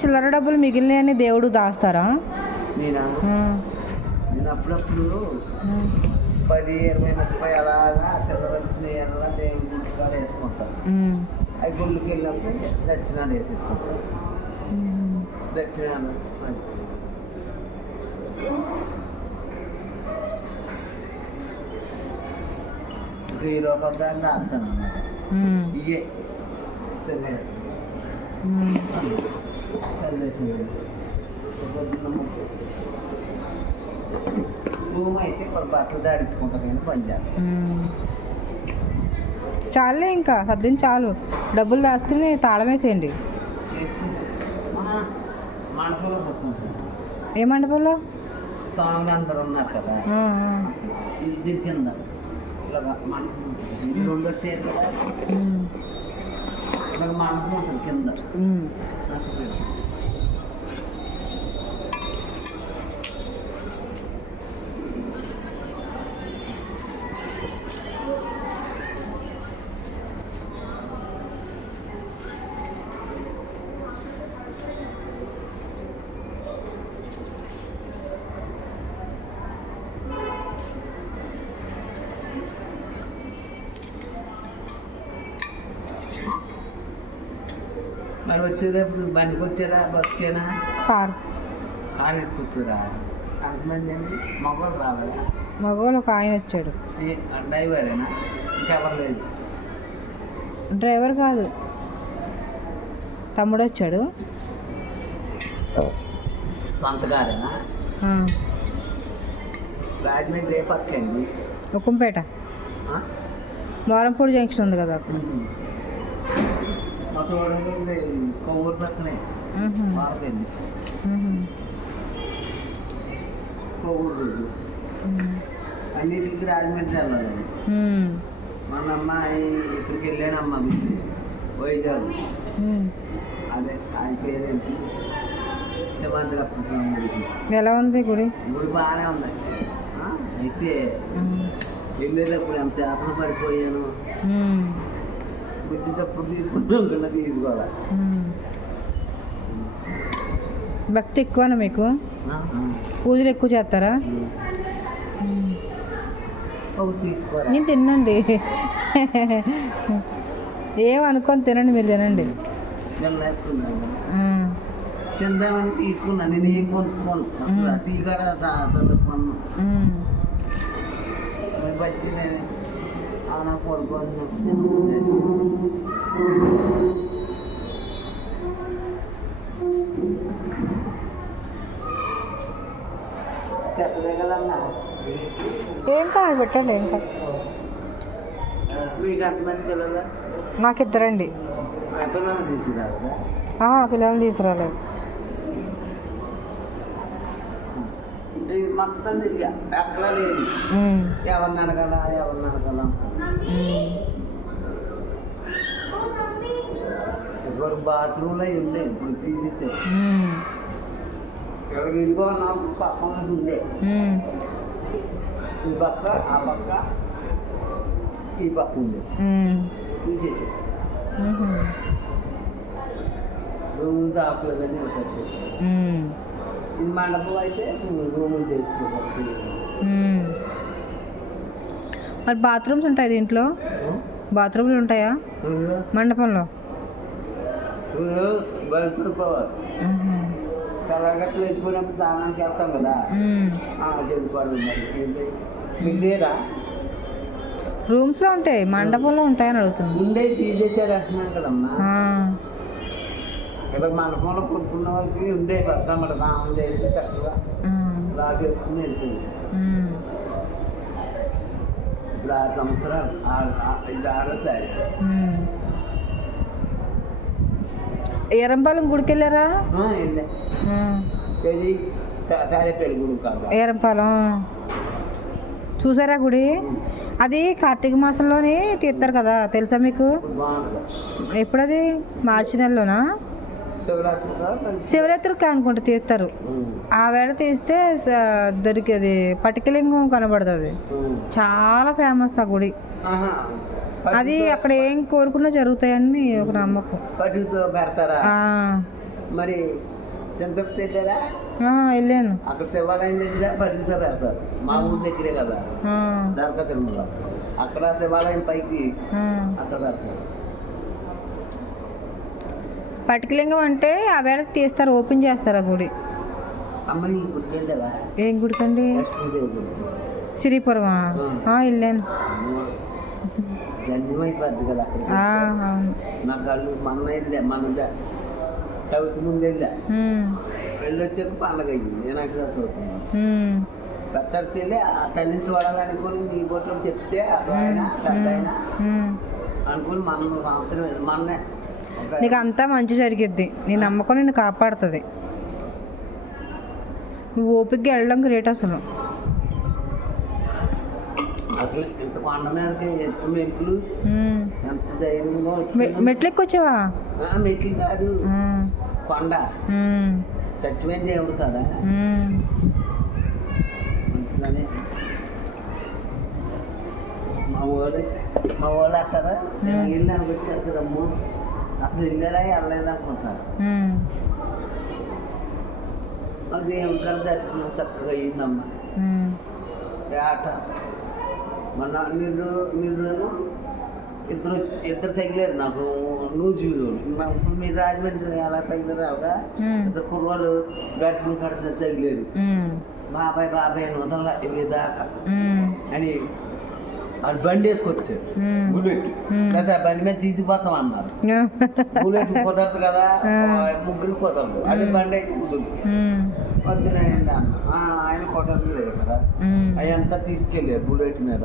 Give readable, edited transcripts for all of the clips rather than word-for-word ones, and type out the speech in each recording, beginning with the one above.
చిల్లర డబ్బులు మిగిలినవన్నీ దేవుడు దాస్తారా? నేను అప్పుడప్పుడు 10, 20, 30 అలాగా సిల్లర వచ్చినాయి అలా దేవుడి గుంటకాడ వేసుకుంటాను. అవి గుళ్ళకి వెళ్ళినప్పుడు దక్షిణాలు వేసేసుకుంటాను. దక్షిణాలు ₹1 దాకా దాస్తాను అన్నమాట. ఇవే సరే రూమ్ అయితే కొన్ని బట్టలు దాడించుకుంటాం కానీ పని చేస్తాం. చాలే ఇంకా సర్దిని చాలు. డబ్బులు దాచుకుని తాళం వేసేయండి. మండపంలో పట్టుకుంటాం. ఏ మండపంలో? స్వామి అందరూ ఉన్నారు కదా, ఇది కింద ఇలాగా మండపం ఉంటుంది. 2 తేరు కదా, ఇలాగ మండపం ఉంటుంది కింద. మరి వచ్చేటప్పుడు బండికి వచ్చారా, బస్కేనా? కారు వేసుకొచ్చారా? అంతమంది అండి మగవాళ్ళు రావాలా? మగవాళ్ళు ఒక ఆయన వచ్చాడు. డ్రైవరేనా? ఇంకెవరు లేదు? డ్రైవర్ కాదు, తమ్ముడు వచ్చాడు. సొంత కారేనా? రాజమండ్రి ఏ పక్క అండి? ఉక్కంపేట, మోరంపూడి జంక్షన్ ఉంది కదా అక్కడ. మా చూడండి కొవ్వూరు పక్కనే మారదండి. కొవ్వూరు అన్నిటికి రాజమండ్రి వెళ్ళాలి. మన అమ్మాయి ఇక్కడికి వెళ్ళానమ్మా బిడ్డ వైజాగ్. అదే ఆయన పేరేంటి? శివాంధ్రప్ప స్వామి గుడికి. ఎలా ఉంది గుడి? గుడి బాగానే ఉంది. అయితే వెళ్ళేటప్పుడు ఎంత యాత్ర పడిపోయాను. వచ్చేటప్పుడు తీసుకున్నాం కన్నా తీసుకోవాలి. భక్తి ఎక్కువనా మీకు? పూజలు ఎక్కువ చేస్తారా? తీసుకోవాలి. నేను తినండి, ఏమనుకొని తినండి, మీరు తినండి. తిందామని తీసుకున్నాను. నేను ఏం కొనుక్కోను అసలు. టీ కాడ కొను బజ్జీ నేను ఆనా కొడుకోని కదన్నా. ఏం కాదు, పెట్టండి, ఏం కాదు. మీకు ఎంతమంది పిల్లలు? నాకు 2 అండి. పిల్లలు తీసుకురాదా? పిల్లల్ని తీసుకురాలేదు. మొత్తం తిరిగా ఎక్కడ లేదు. ఎవరిని అడగాల ఇప్పుడు బాత్రూమ్లో అవి ఉండే, ఇప్పుడు తీసేసారు. ఇక్కడ ఇదిగో నాకు పక్కన ఉండే, ఈ పక్క ఆ పక్క ఈ పక్క ఉంది, తీసేసారు. రూమ్ దాపలేదని ఒకటి. ఇది మండపం అయితే రూములు చేస్తారు. మరి బాత్రూమ్స్ ఉంటాయి దీంట్లో? బాత్రూమ్లు ఉంటాయా మండపంలో? బయటపడిపోవాలి. కలగట్లు ఎక్కువైనప్పుడు దానానికి వెళ్తాం కదా, చెడిపాడు మీకు లేదా? రూమ్స్లో ఉంటాయి, మండపంలో ఉంటాయని అడుగుతున్నాను. ముందే తీసేసాడు అంటున్నాను కదమ్మా. ఇలా మండపంలో కొనుక్కున్న వాళ్ళకి ఉండే పెద్దమ్మట నామం చేసి చక్కగా లాగేసుకుని వెళ్తుంది. ఇప్పుడు 6 సంవత్సరాలు, 6 సారి. ఎరంపాలెం గుడికి వెళ్ళారా? ఇది తాడేపల్లి గుడి కాదు, ఎరంపాలెం. చూసారా గుడి? అది కార్తీక మాసంలోనే తీస్తారు కదా, తెలుసా మీకు? ఎప్పుడది? మార్చి నెలలోనా? శివరాత్రికి అనుకుంటా తీస్తారు. ఆ వేళ తీస్తే దొరికేది పటికలింగం కనబడుతుంది. చాలా ఫేమస్ ఆ గుడి. అది అక్కడ ఏం కోరుకున్నా జరుగుతాయని ఒక నమ్మకం. మరి తిరుపతి వెళ్ళారా? వెళ్ళాను. అక్కడ శివాలయం దగ్గర భద్రత పెడతారు. మా ఊరి దగ్గరే కదా దర్గా తిరుమల. అక్కడ శివాలయం పైకి అక్కడ పెడతారు. పటికలింగం అంటే ఆ వేళ తీస్తారు, ఓపెన్ చేస్తారు ఆ గుడి. అమ్మాయి గుడికి వెళ్ళారా? ఏం గుడికండి? లక్ష్మీదేవి గుడికి. శ్రీపురమా? వెళ్ళాను. జన్మైపోద్ది కదా అక్కడ. నా కళ్ళు మొన్న వెళ్ళా, మన చవితి ముందు వెళ్ళా. వెళ్ళొచ్చాక పండగ అయ్యింది. నాకు అవుతుంది పెద్దడికి వెళ్ళి ఆ తల్లిని చూడాలనుకుని నీ బొట్లో చెప్తే అక్కడ ఆయన పెద్ద అయినా అనుకుని మన సంవత్సరం మొన్నే నీకు అంతా మంచి జరిగిద్ది. నీ నమ్మకం నిన్ను కాపాడుతుంది. నువ్వు ఓపికగా వెళ్ళడం గ్రేట్ అసలు. అసలు ఇంత కొండ మీదకి ఎప్పుడు మెరుకులు ఎంత ధైర్యంగా మెట్లు ఎక్కువచ్చావా? మెట్లు కాదు, కొండ. చచ్చిపోయిన దేవుడు కదా. అందుకని మా వాళ్ళు అంటారా వెళ్ళడానికి వచ్చారు కదమ్ము, అసలు వెళ్ళాడా వెళ్ళలేదు అనుకుంటారు. మాకు దేవుడి కాడ దర్శనం చక్కగా అయ్యిందమ్మా. ఆట మొన్న మీరు ఇద్దరు తగిలేరు నాకు న్యూస్ వీడియోలు. ఇప్పుడు మీరు రాజమండ్రి ఎలా తగిలేరు అలాగా ఇద్దరు కుర్రోళ్ళు దర్శనం కాడ తగిలేరు. బాబాయ్ వదల వెళ్ళేదాకా అని అది బండి వేసుకొచ్చారు. బుల్లెట్ లేదా బండి మీద తీసిపోతాం అన్నారు. బుల్లెట్ కుదరదు కదా, ముగ్గురికి కుదరదు. అదే బండి అయితే కుదురుతుంది. వద్దులేండి అన్న. ఆయన కుదరదు లేదు కదా. అవంతా తీసుకెళ్ళారు బుల్లెట్ మీద.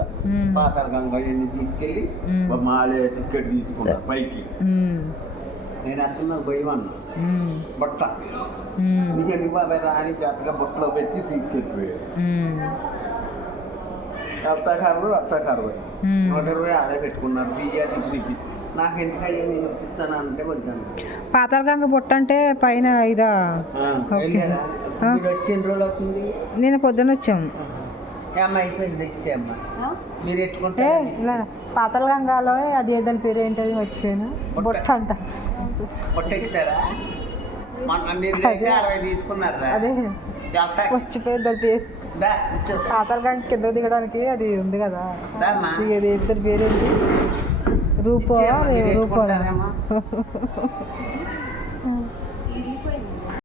పాతాళగంగా అవన్నీ తీసుకెళ్ళి మాలే టికెట్ తీసుకున్నారు పైకి. నేను అక్కడ నాకు భయం అన్నా. బట్ట నీకెందుకు బాబాయ్ రాని జాతగా బుట్టలో పెట్టి తీసుకెళ్ళిపోయారు. అత్తాకారు 120 ఆడే పెట్టుకున్నారు. బియ్యాటి ఇప్పించి నాకు ఎందుకు అయ్యా నేను ఇప్పిస్తాను అంటే వద్దాను. పాతాళగంగ బుట్ట అంటే పైన ఇదా? వచ్చి ఎన్ని రోజులు అవుతుంది? నేను పొద్దున్న వచ్చాము. అమ్మ అయిపోయింది ఇచ్చేమ్మా మీరు ఎట్టుకుంటే. పాతాళగంగలో అది ఏదని పేరు ఏంటది మర్చిపోయాను. బుట్ట అంట. బుట్ట ఎక్కుతారా? మీరు 60 తీసుకున్నారా? అదే మర్చిపోయింది దాని పేరు. పాతాళగంగ కింద దిగడానికి అది ఉంది కదా, ఇద్దరు పేరేంటి? రూపో